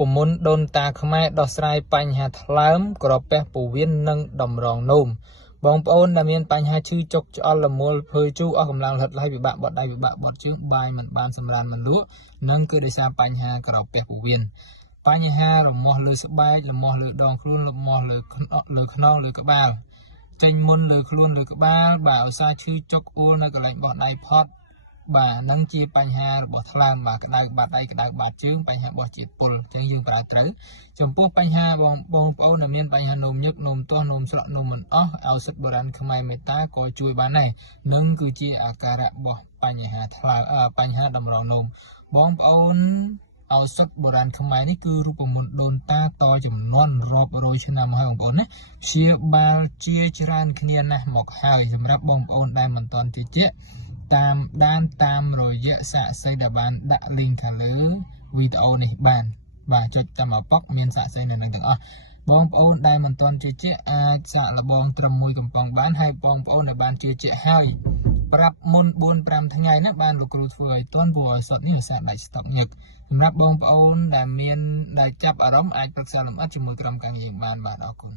ពមុនដូនតាខ្មែរដោះស្រាយបញ្ហាថ្លើមក្រពះពោះវៀននិងតម្រងនោមបងប្អូនដែលមានបញ្ហាឈឺចុកឆ្អល់រមួលភើជូរអស់កម្លាំងរហិតឡៃពិបាកបត់ដៃពិបាកបត់ជើងបាយមិនបានសម្រានមិនលក់និងគឺដោយសារបញ្ហាក្រពះពោះវៀនបញ្ហារមាស់លើស្បែករមាស់លើដងខ្លួនរមាស់លើខ្នងលើក្បាលចេញមុនលើខ្លួនលើក្បាលបាទឧស្សាហ៍ឈឺចុកអួលនៅកន្លែងបោះដៃផត់បាទនឹងជាបញ្ហារបស់ថ្លើមបាទក្តៅបាតដៃក្តៅបាតជើងបញ្ហាបោះជាតិពុលអញ្ចឹងយើងប្រើត្រូវចំពោះបញ្ហាបងប្អូនដែលមានបញ្ហានោមញឹកនោមទាស់នោមស្រក់នោមមិនអស់ឱសថបុរាណខ្មែរមេតាក៏ជួយបានដែរនឹងគឺជាអាការៈរបស់បញ្ហាតម្រងនោមបងប្អូនឱសថបុរាណខ្មែរនេះគឺរូបមន្តដូនតាតចំនួនរាប់រយឆ្នាំហើយបងប្អូនណាព្យាបាលជាច្រើនគ្នាណាស់មកហើយសម្រាប់បងប្អូនដែលមិនទាន់ជឿជាក់តាមរយៈសាក្សីដែលបានដាក់ link ខាងលើវីដេអូនេះបាទចុចតាមឪប៉ុកមានសាក្សីនៅនឹងទាំងអស់បងប្អូនដែលមិនទាន់ជឿជាក់អាចសាកល្បងត្រឹមមួយកំប៉ុងបានហើយបងប្អូនដែលបានជឿជាក់ហើយប្រាប់មុន 4-5 ថ្ងៃណាបានលោកគ្រូធ្វើឲ្យទាន់ព្រោះឱសថនេះឧស្សាហ៍ដាច់ស្តុកញឹកសម្រាប់បងប្អូនដែលចាប់អារម្មណ៍អាចប្រឹក្សាលម្អិតជាមួយក្រុមការងារបានបាទអរគុណ